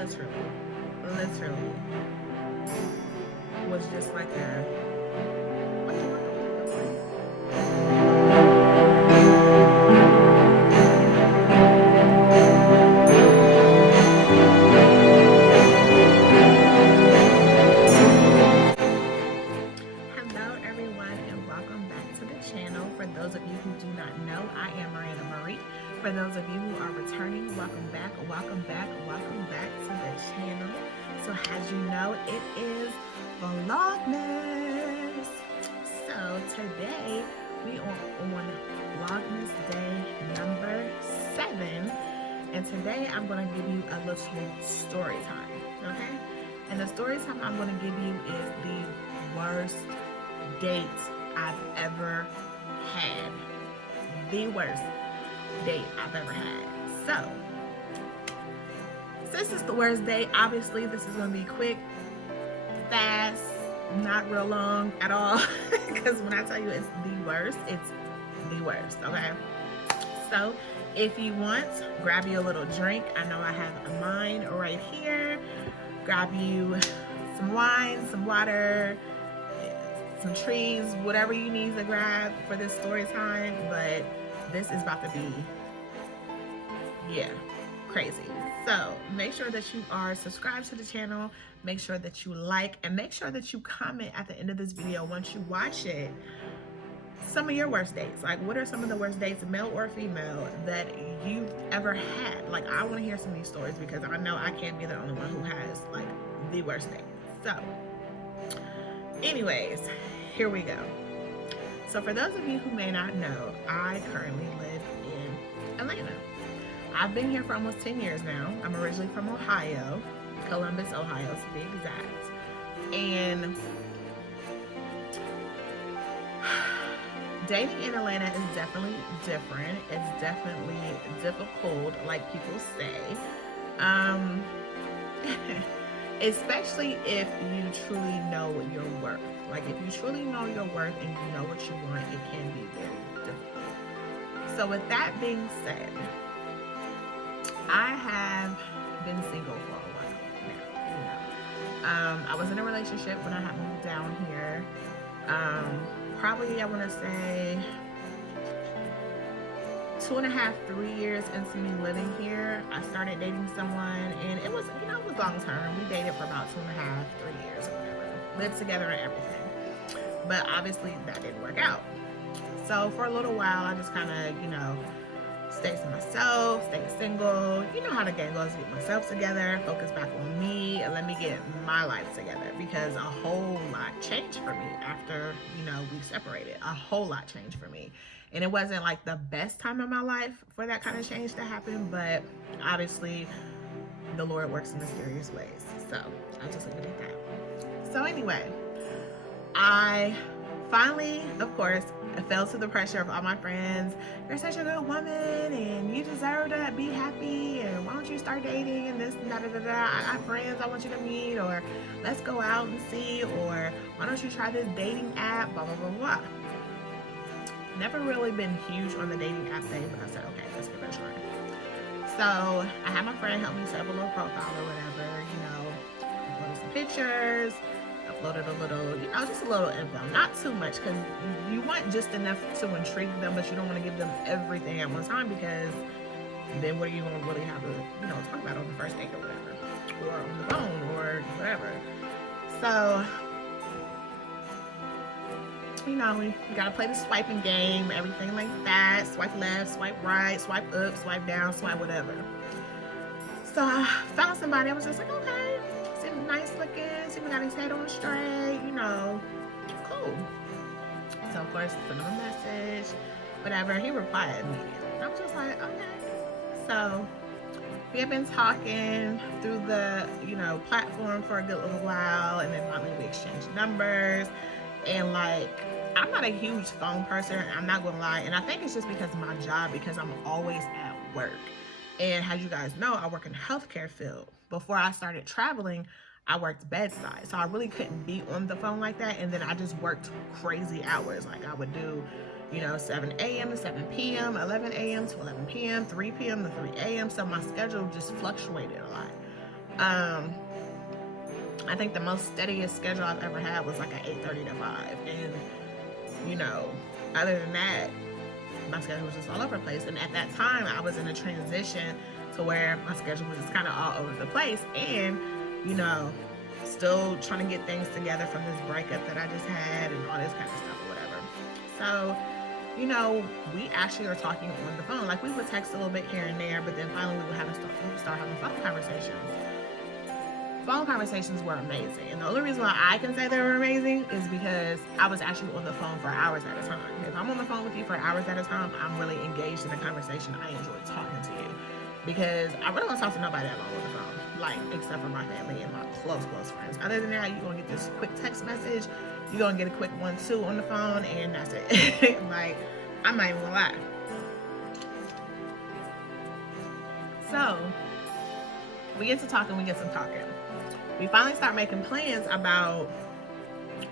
literally was just like a, hello everyone and welcome back to the channel. For those of you who do not know, I am Miranda Marie. For those of you who are returning, welcome back to the channel. So as you know, it is Vlogmas. So today we are on Vlogmas day number 7. And today I'm going to give you a little story time, okay? And the story time I'm going to give you is the worst date I've ever had. The worst date I've ever had. So, since it's the worst date, obviously this is going to be quick, fast, not real long at all. Because when I tell you it's the worst, okay? So, if you want, grab you a little drink. I know I have mine right here. Grab you some wine, some water, some trees, whatever you need to grab for this story time. But this is about to be, crazy. So make sure that you are subscribed to the channel. Make sure that you like, and make sure that you comment at the end of this video once you watch it, some of your worst dates. Like, what are some of the worst dates, male or female, that you've ever had? Like, I want to hear some of these stories because I know I can't be the only one who has like the worst date. So anyways, here we go. So for those of you who may not know, I currently live in Atlanta. I've been here for almost 10 years now. I'm originally from Ohio, Columbus, Ohio to be exact. And dating in Atlanta is definitely different. It's definitely difficult, like people say. Especially if you truly know your worth. Like, if you truly know your worth and you know what you want, it can be very difficult. So with that being said, I have been single for a while now. I was in a relationship when I had moved down here. Probably, I want to say 2.5, 3 years into me living here, I started dating someone, and it was, it was long term. We dated for about 2.5, 3 years or whatever. Lived together and everything. But obviously that didn't work out. So for a little while, I just kind of, stayed to myself, stayed single. You know how the game goes, get myself together, focus back on me, and let me get my life together, because a whole lot changed for me after, we separated. A whole lot changed for me. And it wasn't like the best time of my life for that kind of change to happen, but obviously the Lord works in mysterious ways. So I'll just leave it at that. So anyway, I finally, of course, I fell to the pressure of all my friends. You're such a good woman and you deserve to be happy, and why don't you start dating and this and da da da da. I got friends I want you to meet, or let's go out and see, or why don't you try this dating app, blah blah blah blah. Never really been huge on the dating app thing, but I said, okay, let's give it a try. So I had my friend help me set up a little profile or whatever, uploaded some pictures, uploaded a little, just a little info. Not too much, because you want just enough to intrigue them, but you don't want to give them everything at one time, because then what are you going to really have to, talk about on the first date or whatever, or on the phone or whatever. So, we gotta play the swiping game, everything like that. Swipe left, swipe right, swipe up, swipe down, swipe whatever. So I found somebody. I was just like, okay, seems nice looking, seems got his head on straight, cool. So of course, sent him a message, whatever. He replied immediately. And I was just like, okay. So we had been talking through the, platform for a good little while, and then finally we exchanged numbers. And I'm not a huge phone person, I'm not gonna lie, and I think it's just because of my job, because I'm always at work. And as you guys know, I work in the healthcare field. Before I started traveling, I worked bedside, so I really couldn't be on the phone like that. And then I just worked crazy hours. Like, I would do 7 a.m. to 7 p.m., 11 a.m. to 11 p.m., 3 p.m. to 3 a.m. So my schedule just fluctuated a lot. I think the most steadiest schedule I've ever had was like an 8:30 to 5. And, you know, other than that, my schedule was just all over the place. And at that time, I was in a transition to where my schedule was just kind of all over the place. And, you know, still trying to get things together from this breakup that I just had and all this kind of stuff or whatever. So, you know, we actually are talking on the phone. Like, we would text a little bit here and there, but then finally we would start having phone conversations. Phone conversations were amazing. And the only reason why I can say they were amazing is because I was actually on the phone for hours at a time. If I'm on the phone with you for hours at a time, I'm really engaged in a conversation. I enjoy talking to you. Because I really don't talk to nobody that long on the phone. Like, except for my family and my close friends. Other than that, you're going to get this quick text message. You're going to get a quick 1-2 on the phone, and that's it. Like, I'm not even going to lie. So, we get to talking, we get some talking. We finally start making plans about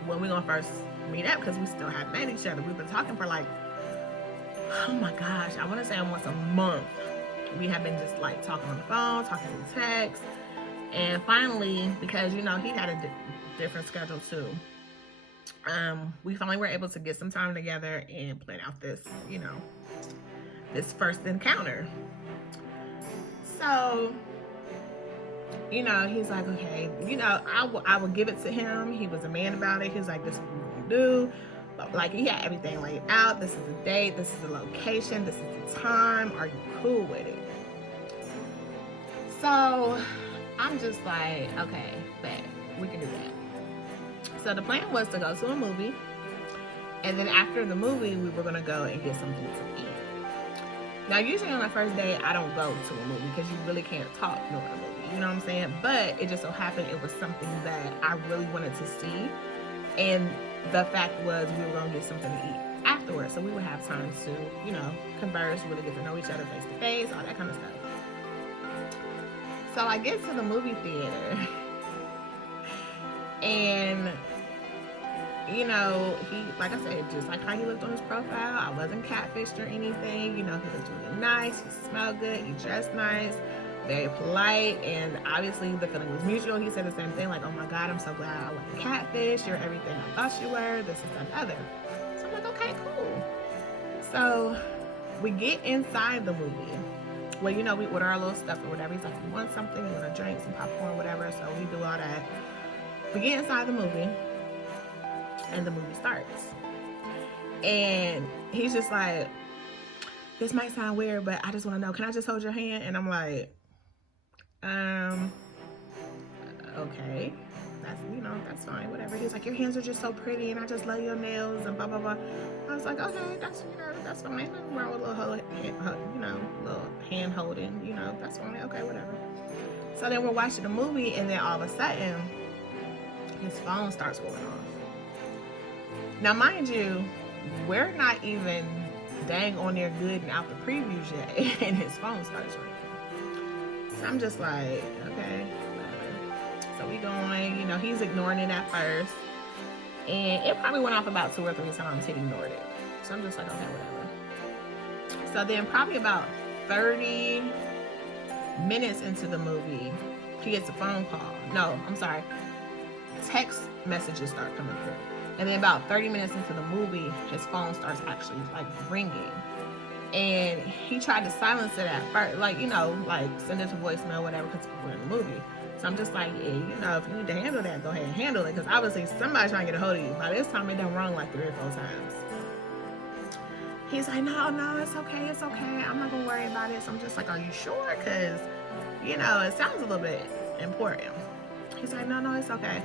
when we're going to first meet up, because we still haven't met each other. We've been talking for like, oh my gosh, I want to say almost a month. We have been just like talking on the phone, talking in text. And finally, because, you know, he had a different schedule too, we finally were able to get some time together and plan out this, you know, this first encounter. So, you know, he's like, okay, you know, I will give it to him. He was a man about it. He's like, this is what we do. But like, he had everything laid out. This is the date. This is the location. This is the time. Are you cool with it? So I'm just like, okay, bet we can do that. So the plan was to go to a movie. And then after the movie, we were going to go and get something to eat. Now, usually on the first day, I don't go to a movie because you really can't talk during a movie. You know what I'm saying? But it just so happened it was something that I really wanted to see. And the fact was we were going to get something to eat afterwards. So we would have time to, you know, converse, really get to know each other face to face, all that kind of stuff. So I get to the movie theater. And, you know, he, like I said, just like how he looked on his profile, I wasn't catfished or anything. You know, he looked really nice, he smelled good, he dressed nice, very polite, and obviously the feeling was mutual. He said the same thing, like, oh my God, I'm so glad I wasn't catfish, you're everything I thought you were, this, that, and other. So I'm like, okay, cool. So we get inside the movie. Well, you know, we order our little stuff or whatever. He's like, you want something, you want a drink, some popcorn, whatever. So we do all that. We get inside the movie, and the movie starts. And he's just like, this might sound weird, but I just want to know, can I just hold your hand? And I'm like, okay, that's, you know, that's fine, whatever. He's like, your hands are just so pretty, and I just love your nails, and blah, blah, blah. I was like, okay, that's, you know, that's fine. Nothing wrong with a little, you know, little hand holding, you know, that's fine. Okay, whatever. So then we're watching the movie, and then all of a sudden, his phone starts going off. Now, mind you, we're not even dang on there good and out the previews yet, and his phone starts ringing. So I'm just like, okay, whatever. So we going, you know, he's ignoring it at first, and it probably went off about 2 or 3 times. He ignored it. So I'm just like, okay, whatever. So then probably about 30 minutes into the movie, he gets a phone call. No, I'm sorry. Text messages start coming through. And then about 30 minutes into the movie, his phone starts actually like ringing. And he tried to silence it at first, like, you know, like send it to voicemail, whatever, because we're in the movie. So I'm just like, yeah, you know, if you need to handle that, go ahead and handle it. Because obviously somebody's trying to get a hold of you. By this time, it done rung like 3 or 4 times. He's like, no, it's okay. I'm not going to worry about it. So I'm just like, are you sure? Because, you know, it sounds a little bit important. He's like, no, it's okay.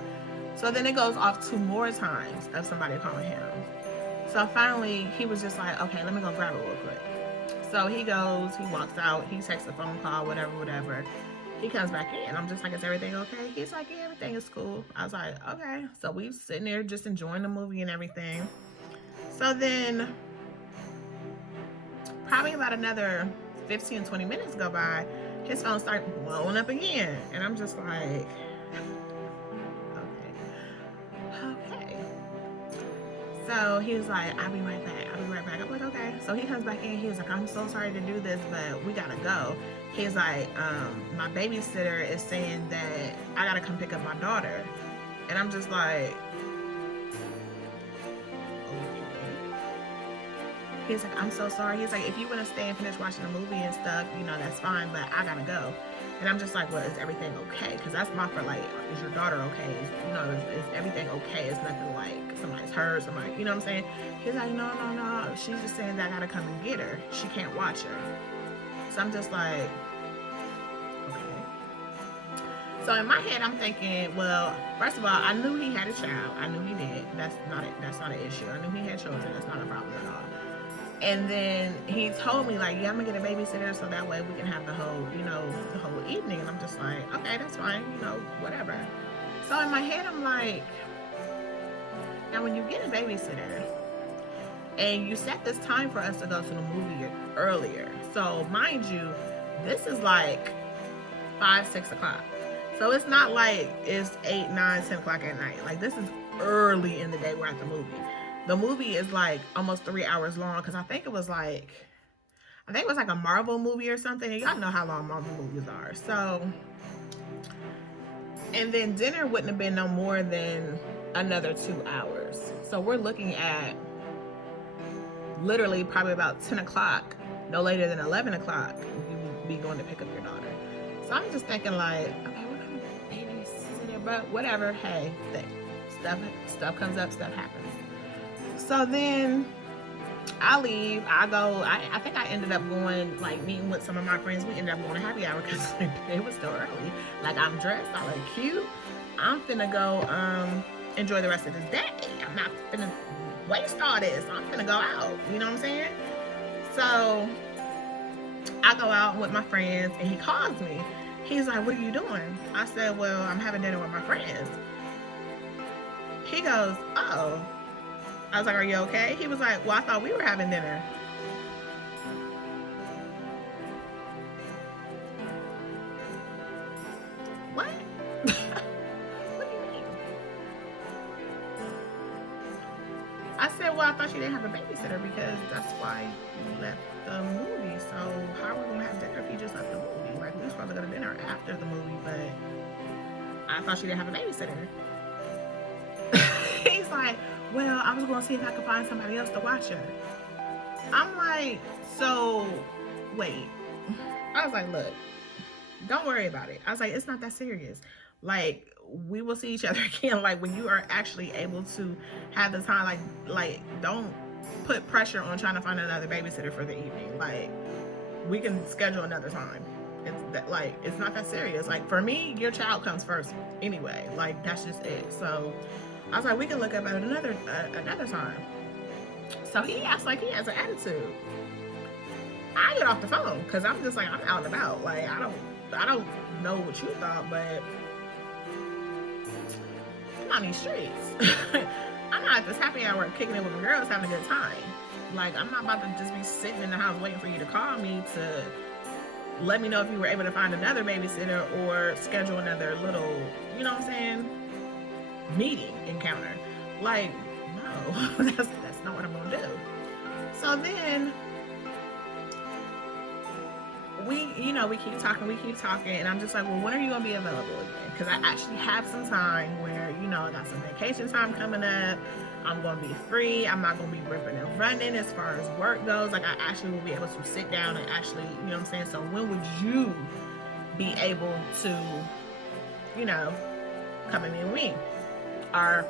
So then it goes off 2 more times of somebody calling him. So finally, he was just like, okay, let me go grab it real quick. So he goes, he walks out, he takes a phone call, whatever. He comes back in. I'm just like, is everything okay? He's like, yeah, everything is cool. I was like, okay. So we sitting there just enjoying the movie and everything. So then probably about another 15, 20 minutes go by, his phone started blowing up again. And I'm just like, okay. So he was like, I'll be right back. I'll be right back. I'm like, okay. So he comes back in. He was like, I'm so sorry to do this, but we gotta go. He's like, my babysitter is saying that I gotta come pick up my daughter. And I'm just like, he's like, I'm so sorry. He's like, if you want to stay and finish watching the movie and stuff, you know, that's fine, but I gotta go. And I'm just like, well, is everything okay? Because that's my for like, is your daughter okay? You know, is everything okay? It's nothing like somebody's hurt, somebody, you know what I'm saying? He's like, no. She's just saying that I gotta come and get her. She can't watch her. So I'm just like, okay. So in my head, I'm thinking, well, first of all, I knew he had a child. I knew he did. That's not an issue. I knew he had children. That's not a problem at all. And then he told me like, yeah, I'm gonna get a babysitter so that way we can have the whole evening. And I'm just like, okay, that's fine, whatever. So in my head, I'm like, now when you get a babysitter and you set this time for us to go to the movie earlier. So mind you, this is like 5, 6 o'clock. So it's not like it's 8, 9, 10 o'clock at night. Like this is early in the day we're at the movie. The movie is like almost 3 hours long because I think it was like a Marvel movie or something. And y'all know how long Marvel movies are. So, and then dinner wouldn't have been no more than another 2 hours. So we're looking at literally probably about 10 o'clock, no later than 11 o'clock, you would be going to pick up your daughter. So I'm just thinking like, okay, we're going to babysit, but whatever. Hey, stuff comes up, stuff happens. So then I leave. I go. I think I ended up going, like, meeting with some of my friends. We ended up going to happy hour because like, it was still early. Like, I'm dressed. I look cute. I'm finna go enjoy the rest of this day. I'm not finna waste all this. I'm finna go out. You know what I'm saying? So I go out with my friends, and he calls me. He's like, what are you doing? I said, well, I'm having dinner with my friends. He goes, oh. I was like, are you okay? He was like, well, I thought we were having dinner. What? What do you mean? I said, well, I thought you didn't have a babysitter because that's why you left the movie. So how are we going to have dinner if you just left the movie? Like, we were supposed to go to dinner after the movie, but I thought you didn't have a babysitter. He's like, well, I was going to see if I could find somebody else to watch her. I'm like, so, wait. I was like, look, don't worry about it. I was like, it's not that serious. Like, we will see each other again. Like, when you are actually able to have the time, like, don't put pressure on trying to find another babysitter for the evening. Like, we can schedule another time. It's not that serious. Like, for me, your child comes first anyway. Like, that's just it. So I was like, we can look up at another time. So he acts like he has an attitude. I get off the phone because I'm just like, I'm out and about. Like, I don't know what you thought, but I'm on these streets. I'm not at this happy hour kicking it with my girls having a good time. Like, I'm not about to just be sitting in the house waiting for you to call me to let me know if you were able to find another babysitter or schedule another little, you know what I'm saying, meeting encounter. Like, no, that's not what I'm gonna do. So then we keep talking, and I'm just like, well, when are you gonna be available again? Because I actually have some time where, I got some vacation time coming up. I'm gonna be free. I'm not gonna be ripping and running as far as work goes. Like, I actually will be able to sit down and actually, you know what I'm saying? So when would you be able to, come and meet with me? Or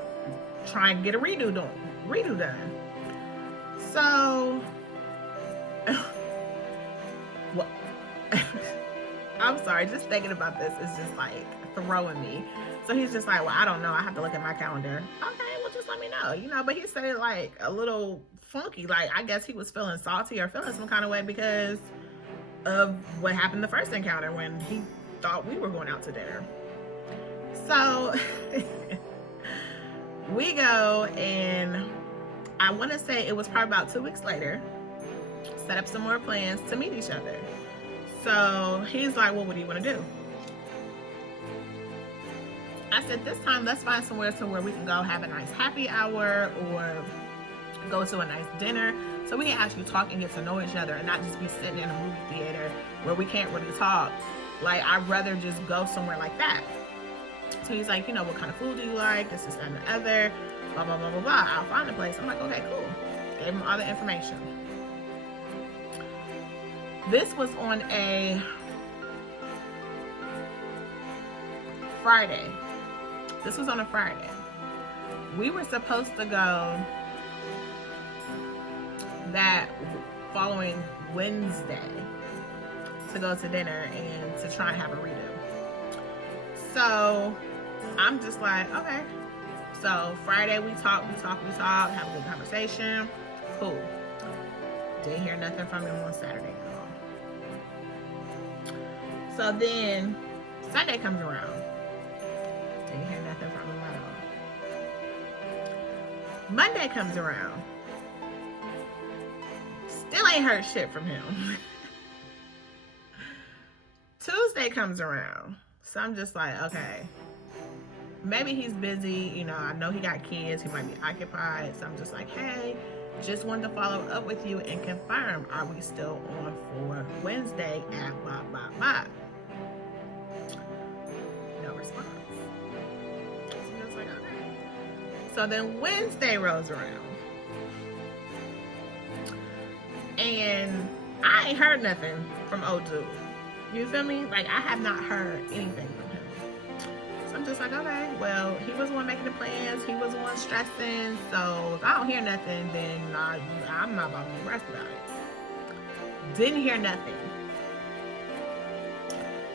try and get a redo done. So, what? I'm sorry, just thinking about this is just like throwing me. So he's just like, well, I don't know. I have to look at my calendar. Okay, well, just let me know, but he said it like a little funky. Like, I guess he was feeling salty or feeling some kind of way because of what happened the first encounter when he thought we were going out to dinner. So we go, and I want to say it was probably about 2 weeks later, set up some more plans to meet each other. So he's like, well, what do you want to do? I said, this time let's find somewhere to where we can go have a nice happy hour, or go to a nice dinner so we can actually talk and get to know each other and not just be sitting in a movie theater where we can't really talk. Like, I'd rather just go somewhere like that. So he's like, you know, what kind of food do you like? This, that, and the other. Blah, blah, blah, blah, blah. I'll find a place. I'm like, okay, cool. Gave him all the information. This was on a Friday. This was on a Friday. We were supposed to go that following Wednesday to go to dinner and to try and have a redo. So I'm just like, okay. So Friday we talk, have a good conversation. Cool. Didn't hear nothing from him on Saturday at all. So then Sunday comes around. Didn't hear nothing from him at all. Monday comes around. Still ain't heard shit from him. Tuesday comes around. So I'm just like, okay. Maybe he's busy. You know, I know he got kids. He might be occupied. So I'm just like, hey, just wanted to follow up with you and confirm. Are we still on for Wednesday at blah, blah, blah? No response. So I was like, okay. So then Wednesday rolls around. And I ain't heard nothing from old dude. You feel me? Like, I have not heard anything from him. So I'm just like, okay, well, he was the one making the plans. He was the one stressing. So if I don't hear nothing, then I'm not about to be stressed about it. Didn't hear nothing.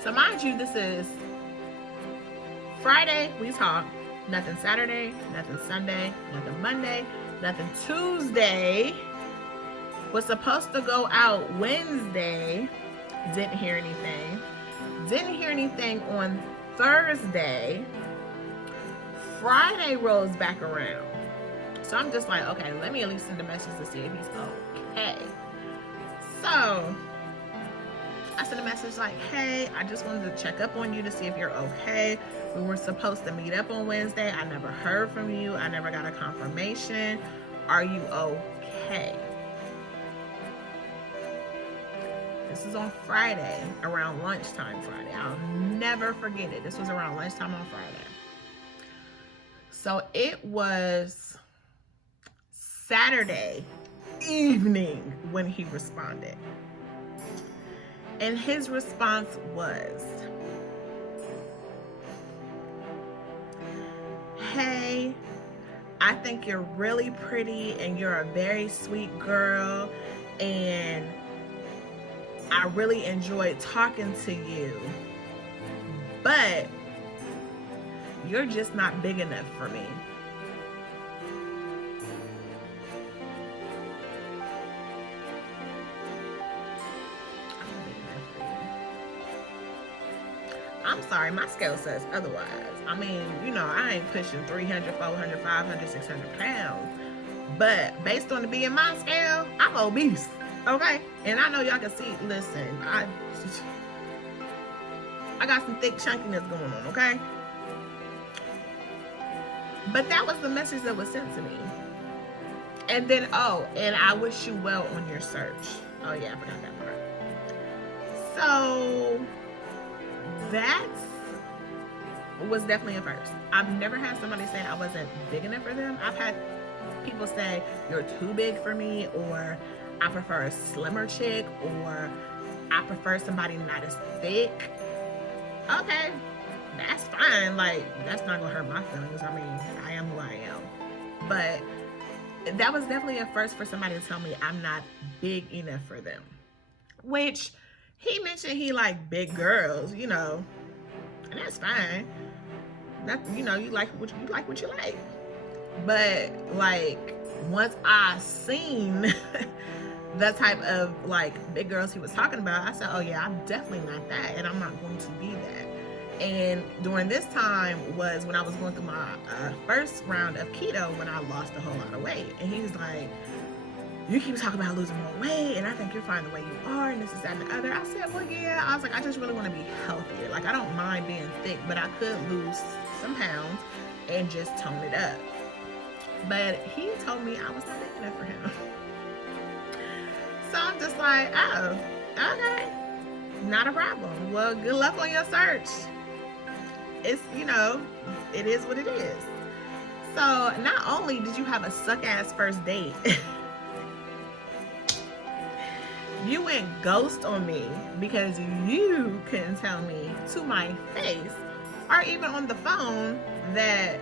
So mind you, this is Friday, we talk. Nothing Saturday, nothing Sunday, nothing Monday, nothing Tuesday. Was supposed to go out Wednesday. Didn't hear anything. Didn't hear anything on Thursday. Friday rolls back around. So I'm just like, okay, let me at least send a message to see if he's okay. So I sent a message like, hey, I just wanted to check up on you to see if you're okay. We were supposed to meet up on Wednesday. I never heard from you. I never got a confirmation. Are you okay? This is on Friday, around lunchtime Friday. I'll never forget it. This was around lunchtime on Friday. So it was Saturday evening when he responded. And his response was, hey, I think you're really pretty and you're a very sweet girl, and I really enjoyed talking to you, but you're just not big enough for me. I'm sorry, my scale says otherwise. I mean, you know, I ain't pushing 300, 400, 500, 600 pounds. But based on the BMI scale, I'm obese. Okay? And I know y'all can see, listen, I got some thick chunkiness going on, okay? But that was the message that was sent to me. And then, oh, and I wish you well on your search. Oh yeah, I forgot that part. So that was definitely a first. I've never had somebody say I wasn't big enough for them. I've had people say you're too big for me, or I prefer a slimmer chick, or I prefer somebody not as thick. Okay, that's fine. Like, that's not gonna hurt my feelings. I mean, I am who I am. But that was definitely a first for somebody to tell me I'm not big enough for them. Which he mentioned he liked big girls, you know, and that's fine. That, you know, you like what you like. But like, once I seen the type of like big girls he was talking about, I said, oh yeah, I'm definitely not that, and I'm not going to be that. And during this time was when I was going through my first round of keto, when I lost a whole lot of weight. And he was like, you keep talking about losing more weight, and I think you're fine the way you are, and this is that and the other. I said, well, yeah. I was like, I just really want to be healthier. Like, I don't mind being thick, but I could lose some pounds and just tone it up. But he told me I was not big enough for him. So I'm just like, oh, okay, not a problem. Well, good luck on your search. It's, it is what it is. So not only did you have a suck ass first date, you went ghost on me because you couldn't tell me to my face or even on the phone that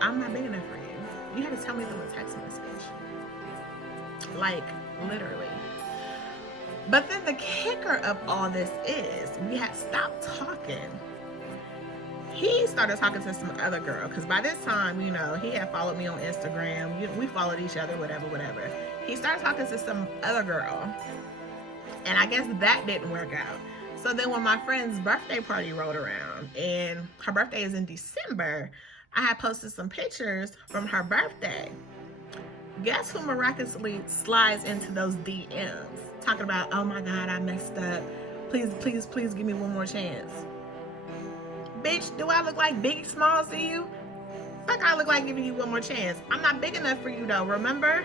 I'm not big enough for you. You had to tell me through a text message. Like, literally. But then the kicker of all this is we had stopped talking. He started talking to some other girl because by this time, he had followed me on Instagram. We followed each other, whatever. He started talking to some other girl. And I guess that didn't work out. So then when my friend's birthday party rolled around, and her birthday is in December, I had posted some pictures from her birthday. Guess who miraculously slides into those DMs? Talking about, oh my God, I messed up. Please give me one more chance. Bitch, do I look like Biggie Smalls to you? Fuck, I look like giving you one more chance. I'm not big enough for you though, remember?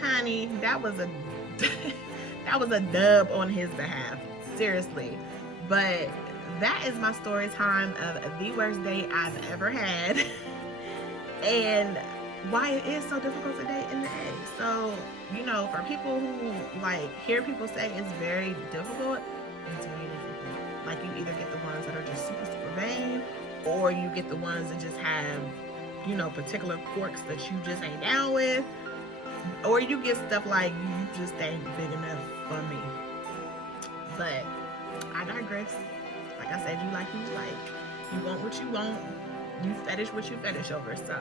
Honey, that was a dub on his behalf. Seriously. But that is my story time of the worst date I've ever had. And why it is so difficult to date in the A. So, for people who hear people say it's very difficult, it's very difficult. Like, you either get the ones that are just super, super vain, or you get the ones that just have, particular quirks that you just ain't down with. Or you get stuff like, you just ain't big enough for me. But I digress. Like I said, you like who you like. You want what you want. You fetish what you fetish over. So,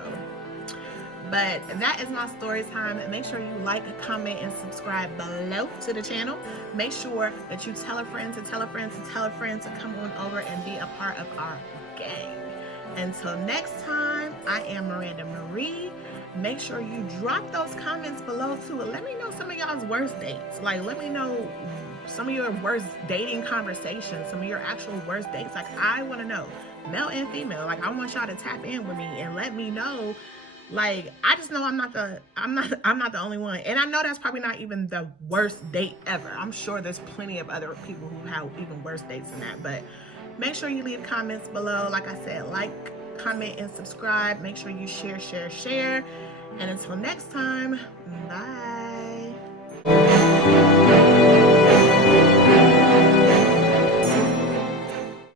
but that is my story time. Make sure you like, comment, and subscribe below to the channel. Make sure that you tell a friend to tell a friend to tell a friend to come on over and be a part of our gang. Until next time, I am Miranda Marie. Make sure you drop those comments below too. Let me know some of y'all's worst dates. Like, let me know some of your worst dating conversations, some of your actual worst dates. Like, I want to know, male and female. Like, I want y'all to tap in with me and let me know. Like, I just know I'm not the only one. And I know that's probably not even the worst date ever. I'm sure there's plenty of other people who have even worse dates than that. But make sure you leave comments below. Like I said, like, comment, and subscribe. Make sure you share. And until next time, bye.